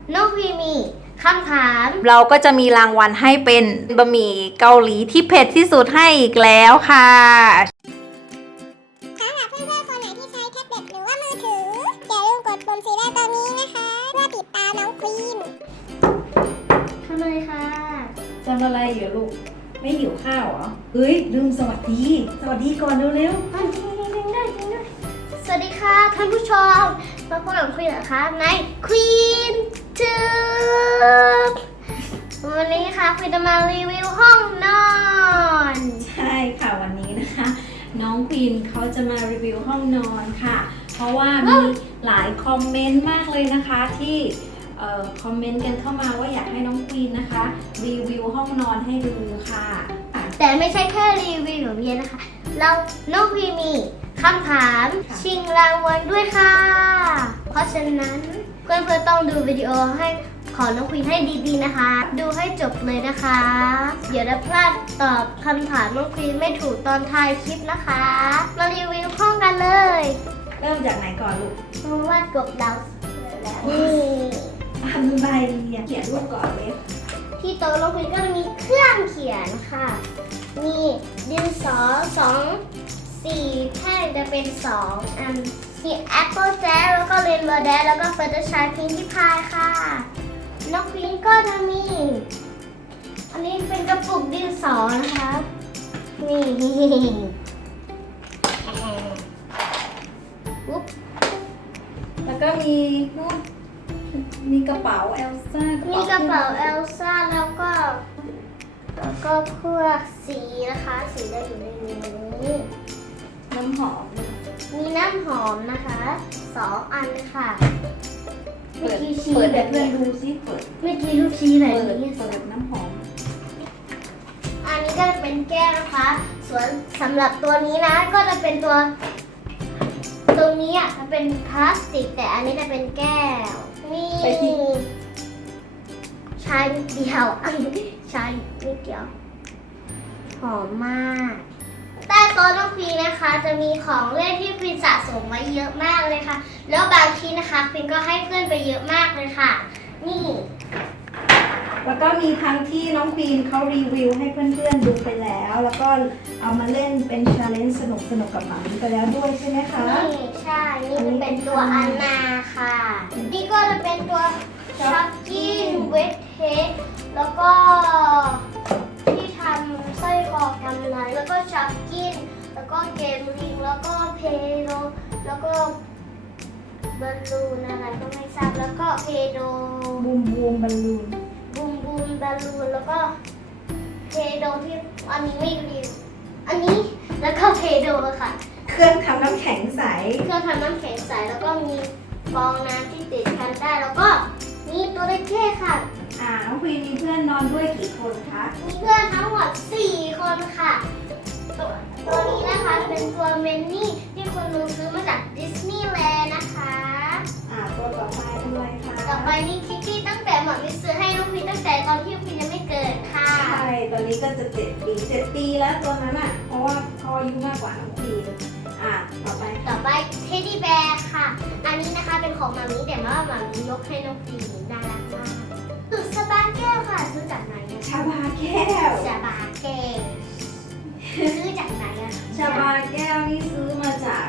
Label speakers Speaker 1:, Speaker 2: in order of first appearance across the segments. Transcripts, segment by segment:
Speaker 1: น้องพีมีคำถาม
Speaker 2: เราก็จะมีรางวัลให้เป็นบะหมี่เกาหลีที่เผ็ดที่สุดให้อีกแล้วค่ะ
Speaker 3: สำหรับเพื่อนๆคนไหนที่ใช้แท็บเล็ตหรือว่ามือถืออย่าลืมกดปุ่มสีแดงตรงนี้นะคะเพื่อติดตามน้องควีน
Speaker 1: ทำเลยค่ะ
Speaker 2: ทำอะไรอยู่ลูกไม่หิวข้าวเหรอเฮ้ยลืมสวัสดีก่อนเร็ว
Speaker 1: จริงด้วยสวัสดีค่ะท่านผู้ชมมาพบกับควีนนะคะในควีนทูบวันนี้ค่ะควีนจะมารีวิวห้องนอน
Speaker 2: ๆใช่ค่ะวันนี้นะคะ น้องควีนเขาจะมารีวิวห้องนอนค่ะ เพราะว่ามีหลายคอมเมนต์มากเลยนะคะที่คอมเมนต์กันเข้ามาว่าอยากให้น้องควีนนะคะรีวิวห้องนอนให้ดูค่ะ
Speaker 1: แต่ไม่ใช่แค่รีวิวอย่างเดียวนะคะ เราน้องควีนมีคำถามชิงรางวัลด้วยค่ะ เพราะฉะนั้นเพื่อนๆต้องดูวิดีโอให้ของน้องควีนให้ดีๆนะคะ ดูให้จบเลยนะคะอย่าได้พลาดตอบคำถามน้องควีนไม่ถูกตอนท้ายคลิปนะคะ มารีวิวห้องกันเลย
Speaker 2: เริ่มจากไหนก่อนลูก
Speaker 1: เพราะว่ากบเราแล้วนี่
Speaker 2: อะไรเนี่ยเขียนรูปก่อนเลย
Speaker 1: ที่โต๊ะน้องควีนก็จะมีเครื่องเขียนค่ะมีดินสอ4แท่งจะเป็น2อันมีแอปเปิลแจ๊แล้วก็เรนโบว์แดชแล้วก็เฟอร์เตอร์ชายพิงค์ที่พายค่ะน้องควีนก็จะมี อันนี้เป็นกระปุกดินสอนะคะนี่ปุ๊บ
Speaker 2: แล้วก็มีนู่นมีกระเป๋าเอลซ่า
Speaker 1: มี
Speaker 2: มี
Speaker 1: กระเป๋าเอลซ่าแล้วก็พวกสีนะคะ สีได้อยู่ในนี้
Speaker 2: น้ำหอม
Speaker 1: มีน้ำหอมนะคะ2อันค่ะ
Speaker 2: เปิด
Speaker 1: ชี้
Speaker 2: เปิด
Speaker 1: แบ
Speaker 2: ให้
Speaker 1: บ
Speaker 2: เพื่
Speaker 1: นี้
Speaker 2: อนดูซิเปิด
Speaker 1: เมื่อกี้ลูกชี้แบบ
Speaker 2: เปิด
Speaker 1: นี้
Speaker 2: เปิดน้ำหอม
Speaker 1: อันนี้ก็จะเป็นแก้วนะคะ ส่วนสำหรับตัวนี้นะก็จะเป็นตัว ตรงนี้อ่ะจะเป็นพลาสติกแต่อันนี้จะเป็นแก้วนี่ใช้นิดเดียว ใช้นิดเดียว หอมมาก ใต้โต๊ะน้องควีนนะคะ จะมีของเล่นที่ควีนสะสมไว้เยอะมากเลยค่ะ แล้วบางทีนะคะควีนก็ให้เพื่อนไปเยอะมากเลยค่ะ นี่
Speaker 2: แล้วก็มีทั้งที่น้องควีนเขารีวิวให้เพื่อนๆดูไปแล้ว แล้วก็เอามาเล่นเป็นชาเลนจ์สนุกกับหมาไปแล้วด้วยใช่ไหมคะ
Speaker 1: นี่ใช่ นี่จะเป็นตัวอันนาค่ะ นี่ก็จะเป็นตัวช็อกกี้เวทเทสแล้วก็ที่ทำสร้อยคอกำไลแล้วก็ช็อกกี้แล้วก็เกมลิงแล้วก็เพโลแล้วก็บอลลูนอะไรก็ไม่ทราบแล้วก็เพโด
Speaker 2: บูมบอลลูน
Speaker 1: บูมบอลลูนแล้วก็เพโดที่อันนี้ไม่รีวอันนี้แล้วก็เพโดค่ะ
Speaker 2: เครื่องทำน้ำแข็งใส
Speaker 1: เครื่องทำน้ำแข็งใสแล้วก็มีฟองน้ำที่ติดกันได้แล้วก็มีตัวเล็กเท่ค่ะ
Speaker 2: น้องควีนมีเพื่อนนอนด้วยกี่คนคะ
Speaker 1: มีเพื่อนทั้งหมด4 คนค่ะ ตัวนี้นะคะเป็นตัวเมนนี่ที่คุณลุงซื้อมาจากดิสนีย์แลนด์นะคะ
Speaker 2: ตัวต่อไปเป็นอะไรคะ
Speaker 1: ต่อไปนี่คิตตี้ตั้งแต่หมอมิซื้อให้น้องพีตั้งแต่ตอนที่พียังไม่เกิดค่ะ
Speaker 2: ใช่ตอนนี้ก็จะ7 ปีแล้วตัวนั้นอ่ะเพราะว่าเขาอายุมากกว่าน้องควีนต่อไป
Speaker 1: ต่อไปเทดดี้แบร์ค่ะ อันนี้นะคะเป็นของมามิแต่ว่ามามิยกให้น้องพีน่ารักมากสุดสปาแก้วค่ะซื้อจากไหนอะ
Speaker 2: ชาบาแก้ว
Speaker 1: ชาบาแก้วซื้อจากไหนอะ
Speaker 2: ชาบาแก้วนี่ซื้อมาจาก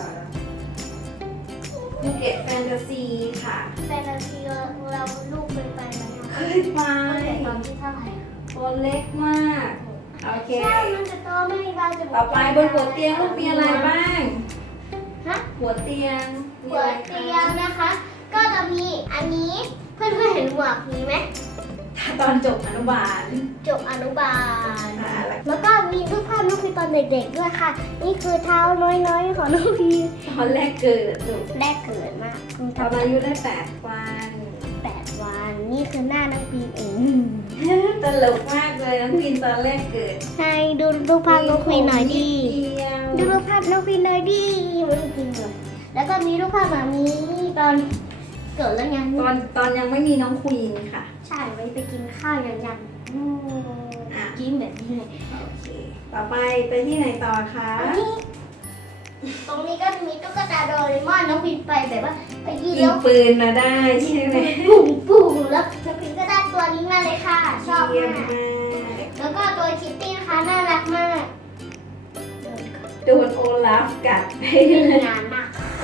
Speaker 2: ภูเก็ตแฟนตาซีค่ะ
Speaker 1: แฟนตาซีเราลูกเคยไปไหม
Speaker 2: เคยไป
Speaker 1: แต่ตอนที่เท่าไหร่
Speaker 2: ตัวเล็กมาก โอเค
Speaker 1: ใช่มันจะโตไม่มีบางจะ
Speaker 2: ต่อไปบนหัวเตียงลูกมีอะไรบ้าง
Speaker 1: ฮะ
Speaker 2: หัวเตียงมี
Speaker 1: หัว
Speaker 2: อะไร
Speaker 1: เตียงนะคะ ก็จะมีอันนี้เพื่อนๆเห็นหมวกนี้ไหม
Speaker 2: ตอนจบอนุบาล
Speaker 1: จบอนุบาล
Speaker 2: แล้ว
Speaker 1: แล้วก็มีรูปภาพน้องพีตอนเด็กๆด้วยค่ะ นี่คือเท้าน้อยๆของน้องพี
Speaker 2: ตอนแรกเกิดลูก
Speaker 1: แรกเกิดมาก
Speaker 2: ตอนอายุได้8 วัน
Speaker 1: 8 วัน นี่คือหน้าน้องพีเอง
Speaker 2: ตลกมากเลยน้องพินตอนแรกเกิด
Speaker 1: ให้ดูรูปภาพน้องพีหน่อยดิ
Speaker 2: เดียว
Speaker 1: ดูรูปภาพน้องพีหน่อยดิมันจริงเลยแล้วก็มีรูปภาพหมามีตอนเกิดแล้วไง
Speaker 2: ตอนยังไม่มีน้องควีนค่ะ
Speaker 1: ใช่ไว้ไปกินข้าวยังกินแบบนี้เลย
Speaker 2: โอเค ต่อไปไปที่ไหนต่อคะ
Speaker 1: อันนี้ตรงนี้ก็มีตุ๊กตาโดเรมอนน้องพีไปแบบว่าไปยืน
Speaker 2: ยิ
Speaker 1: แล้
Speaker 2: ง
Speaker 1: ว
Speaker 2: ปืนมาได้ใช่ไหม
Speaker 1: ปุ่มปุ่ม
Speaker 2: ราฟกัดไป
Speaker 1: เป็นงานมาก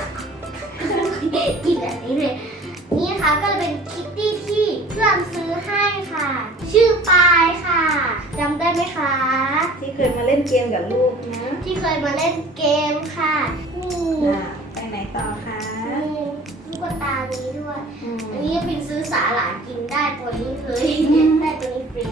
Speaker 1: กินแบบนี้เลยนี่นะคะก็เลยเป็นคิตตี้ที่เพื่อนซื้อให้ค่ะ ชื่อปายค่ะจำได้ไหมคะ
Speaker 2: ที่เคยมาเล่นเกมกับลูกนะ
Speaker 1: ที่เคยมาเล่นเกมค่ะนี่
Speaker 2: ไปไหนต่อคะ
Speaker 1: มีลูกตานี้ด้วย
Speaker 2: อืม
Speaker 1: อันนี้พินซื้อสาหร่ายกินได้ตัวนี้เลยได้ตัวนี้ฟรี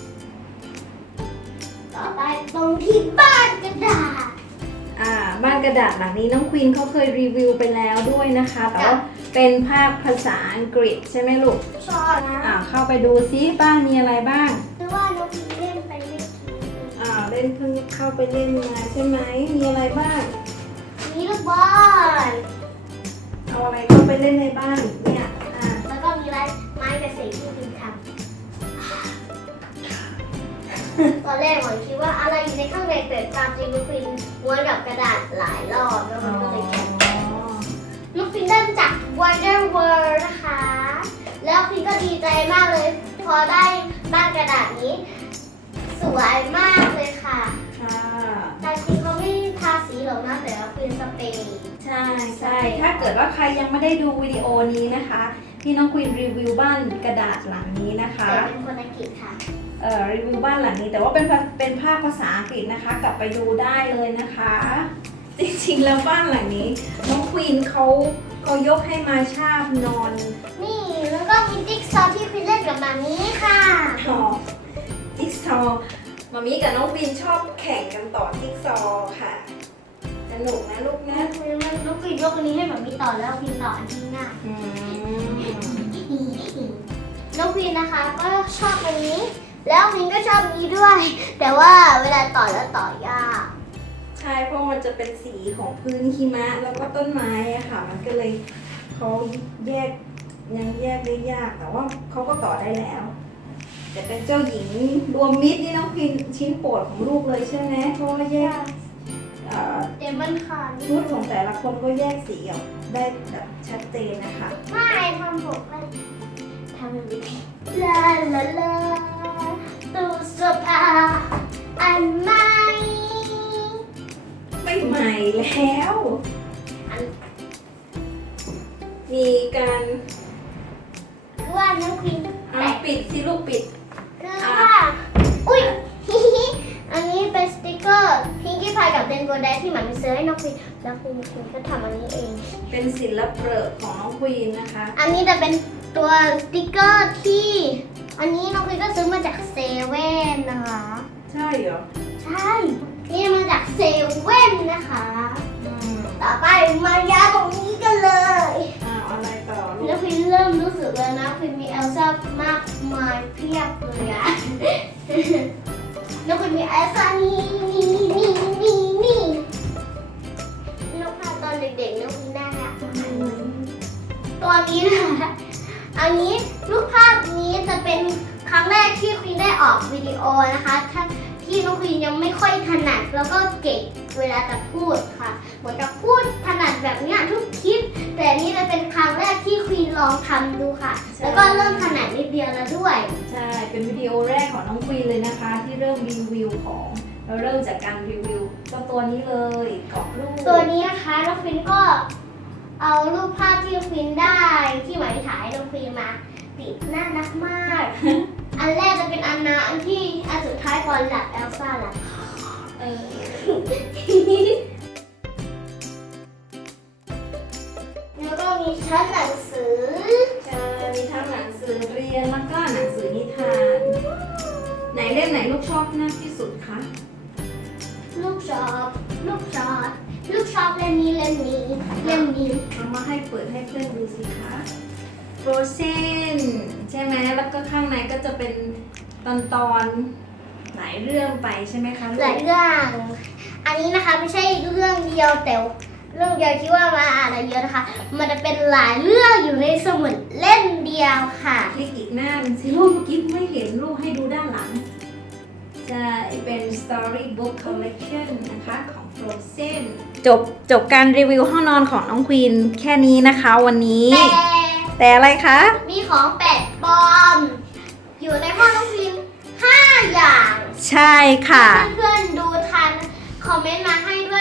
Speaker 1: ต่อไปตรงที่บ้านกระดาษ
Speaker 2: บ้านกระดาษหลังนี้น้องควีนเขาเคยรีวิวไปแล้วด้วยนะคะ แต่ว่าเป็นภาคภาษาอังกฤษใช่ไหมลูก
Speaker 1: ชอบนะ
Speaker 2: เข้าไปดูซิบ้างมีอะไรบ้าง
Speaker 1: คือว่าน้องพินเล่นไปเล่นกิน
Speaker 2: เล่นเพิ่งเข้าไปเล่นมาใช่ไหมมีอะไรบ้าง
Speaker 1: มีลูกบอล
Speaker 2: เอาอะไรเข้าไปเล่นในบ้านเนี่ย
Speaker 1: แล้วก็มีไม้กระสีที่พินทำตอนแรกหวังคิดว่าอะไรอยู่ในข้างในแต่ตามจริงลูกพินม้วนกับกระดาษหลายรอบแล้วมันก็เลยแข็งลูกพินเริ่มจาก Wonder World นะคะ แล้วพินก็ดีใจมากเลย พอได้บ้านกระดาษนี้ สวยมากเลยค่ะ
Speaker 2: ค่ะ
Speaker 1: แต่จริงเขาไม่ทาสีหรอกนะแต่ว่าเป็นสเปรย์
Speaker 2: ใช่ถ้าเกิดว่าใครยังไม่ได้ดูวิดีโอนี้นะคะพี่น้องควีนรีวิวบ้านกระดาษหลังนี้นะคะ
Speaker 1: แต่เป็นคนอังกฤษค่ะ
Speaker 2: รีวิวบ้านหลังนี้แต่ว่าเป็นภาพภาษาอังกฤษนะคะ กลับไปดูได้เลยนะคะ จริงๆแล้วบ้านหลังนี้น้องควีนเขายกให้มาชาบนอน
Speaker 1: นี่แล้วก็มีจิ๊กซอว์ที่พินเล่นกับมามีค่ะ
Speaker 2: ต่อจิ๊กซอว์มามีกับน้องควีนชอบแข่งกันต่อจิ๊กซอว์ค่ะสนุกนะลูกนะ
Speaker 1: มันลูกพินยกอันนี้ให้มามีต่อแล้วพินต่ออันที่ง่าย น้องพินนะคะก็ชอบอันนี้ แล้วพินก็ชอบอันนี้ด้วย แต่ว่าเวลาต่อแล้วต่อยาก
Speaker 2: ใช่เพราะมันจะเป็นสีของพื้นหิมะแล้วก็ต้นไม้อะค่ะ มันก็เลยเขายังแยกได้ยากแต่ว่าเขาก็ต่อได้แล้ว แต่เป็นเจ้าหญิงรวมมิตรนี่น้องพินชิ้นโปรดของลูกเลยใช่ไหมเพราะว่าแยก
Speaker 1: เดี๋ยวมันขาด
Speaker 2: ชุดของแต่ละคนก็แยกสีออกได้แบบชัดเจนนะคะ
Speaker 1: ไม่ทำผมไม่ทำแบบนี้ลาลาลาตู้เสื้อผ้าอันใหม่
Speaker 2: ไม่ใหม่แล้ว มีการ
Speaker 1: คือว่าน้องพินแปะ
Speaker 2: ปิดสิลูกปิด
Speaker 1: คือว่าอุ้ย อันนี้เป็นสติกเกอร์พิงกี้พายกับเดนโกแดที่หมันซื้อให้น้องพินแล้วพินก็ทำอันนี้เอง
Speaker 2: เป็นศิลปะของน้องควีนนะคะ
Speaker 1: อันนี้จะเป็นตัวสติกเกอร์ที่ อันนี้น้องพินก็ซื้อมาจากเซเว่นนะคะ
Speaker 2: ใช่เหรอ
Speaker 1: ใช่ นี่มาจากเซเว่นนะคะ ต่อไปมายาตรงนี้กันเลย
Speaker 2: อะไรต่อลู
Speaker 1: แล้ว
Speaker 2: ก
Speaker 1: พินเริ่มรู้สึกแล้วนะพินมีเอลซ่ามากมายเพียบเลยอะ แล้วพินมีเอลซ่านี่น้องพาตอนเด็กๆน้องพินน่ารักมากเลยตัวนี้นะคะ อันนี้รูปภาพนี้จะเป็นครั้งแรกที่ควีนได้ออกวิดีโอนะคะที่น้องควีนยังไม่ค่อยถนัดแล้วก็เก่งเวลาจะพูดค่ะเหมือนกับพูดถนัดแบบเนี้ยทุกคลิปแต่อันนี้จะเป็นครั้งแรกที่ควีนลองทำดูค่ะ แล้วก็เริ่มถนัดนิดเดียวแล้วด้วย
Speaker 2: ใช่ เป็นวิดีโอแรกของน้องควีนเลยนะคะ ที่เริ่มรีวิวของเราเริ่มจากการรีวิวเจ้าตัวนี้เลยกรอบรูป
Speaker 1: ตัวนี้นะคะน้องควีนก็เอารูปภาพที่ควีนได้ที่หมายถ่ายน้องควีนมาติดน่ารักมาก อันแรกจะเป็นอันนาอันที่อันสุดท้ายก่อนหลับเอลซ่าหลับแล้วก็มีชั้นหนังสือ
Speaker 2: ใช่มีทั้งหนังสือเรียนแล้วก็หนังสือนิทาน ไหนเล่มไหนลูกชอบมากที่สุดคะ
Speaker 1: ลูกชอบเล่มนี้
Speaker 2: เอามาให้เปิดให้เพื่อนดูสิคะ Frozen ใช่ไหมแล้วก็ข้างในก็จะเป็นตอนหลายเรื่องไปใช่ไหมคะ
Speaker 1: หลายเรื่อง อันนี้นะคะไม่ใช่เรื่องเดียวแต่เรื่องเดียวคิดว่ามาอ่านอะไรเยอะนะคะ มันจะเป็นหลายเรื่องอยู่ในสมุดเล่มเดียวค่ะ
Speaker 2: คลิกอีกหน้าหนึ่งสิลูกกิ๊บไม่เห็นลูกให้ดูด้านหลังจะเป็น Storybook Collection นะคะของ Frozen จบการรีวิวห้องนอนของน้องควีนแค่นี้นะคะวันนี้ แต่อะไรคะ
Speaker 1: มีของแปลกปลอม อยู่ในห้องน้องพิม5 อย่าง
Speaker 2: ใช่ค่ะ
Speaker 1: เพื่อนๆดูทันคอมเมนต์มาให้ด้วยนะคะ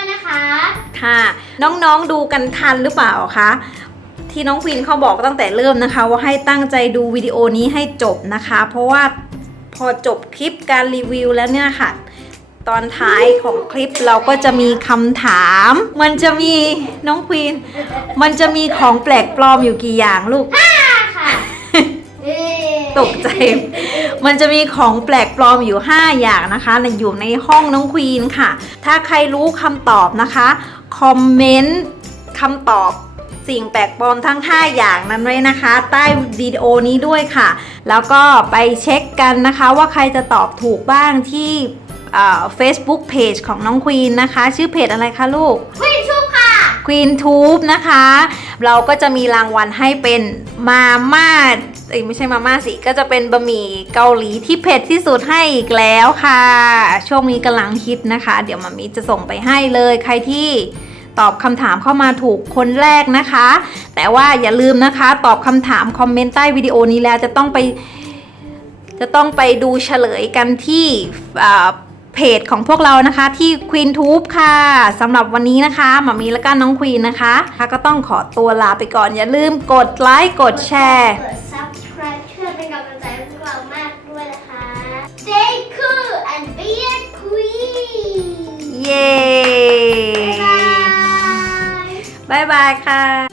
Speaker 2: ค่ะ น้องๆดูกันทันหรือเปล่าคะที่น้องควีนเขาบอกตั้งแต่เริ่มนะคะ ว่าให้ตั้งใจดูวิดีโอนี้ให้จบนะคะ เพราะว่าพอจบคลิปการรีวิวแล้วเนี่ยค่ะ ตอนท้ายของคลิปเราก็จะมีคำถาม มันจะมีน้องควีนมันจะมีของแปลกปลอมอยู่กี่อย่างลูก
Speaker 1: ค่ะ
Speaker 2: ตกใจ มันจะมีของแปลกปลอมอยู่ 5 อย่างนะคะอยู่ในห้องน้องควีนค่ะ ถ้าใครรู้คำตอบนะคะ คอมเมนต์คำตอบสิ่งแปลกปลอมทั้ง 5 อย่างนั้นไว้นะคะ ใต้วิดีโอนี้ด้วยค่ะ แล้วก็ไปเช็คกันนะคะว่าใครจะตอบถูกบ้างที่Facebook Page ของน้องควีนนะคะ ชื่อเพจอะไรคะลูก
Speaker 1: Queen Tube ค่ะ
Speaker 2: Queen Tube นะคะ เราก็จะมีรางวัลให้เป็นมาม่าไม่ใช่มาม่าสิก็จะเป็นบะหมี่เกาหลีที่เผ็ดที่สุดให้อีกแล้วค่ะ ช่วงนี้กำลังฮิตนะคะ เดี๋ยวมามีจะส่งไปให้เลยใครที่ตอบคำถามเข้ามาถูกคนแรกนะคะ แต่ว่าอย่าลืมนะคะตอบคำถามคอมเมนต์ใต้วิดีโอนี้แล้วจะต้องไปดูเฉลยกันที่เพจของพวกเรานะคะที่ Queen Tube ค่ะสำหรับวันนี้นะคะหมามีและก็น้องควีนนะคะก็ต้องขอตัวลาไปก่อนอย่าลืมกดไลค์กดแชร์
Speaker 1: กด subscribe เพื่อเป็นกำลังใจให้พวกเรามากด้วยนะคะ Stay cool and be a queen
Speaker 2: เย้
Speaker 1: บ๊ายบาย
Speaker 2: บ๊ายบายค่ะ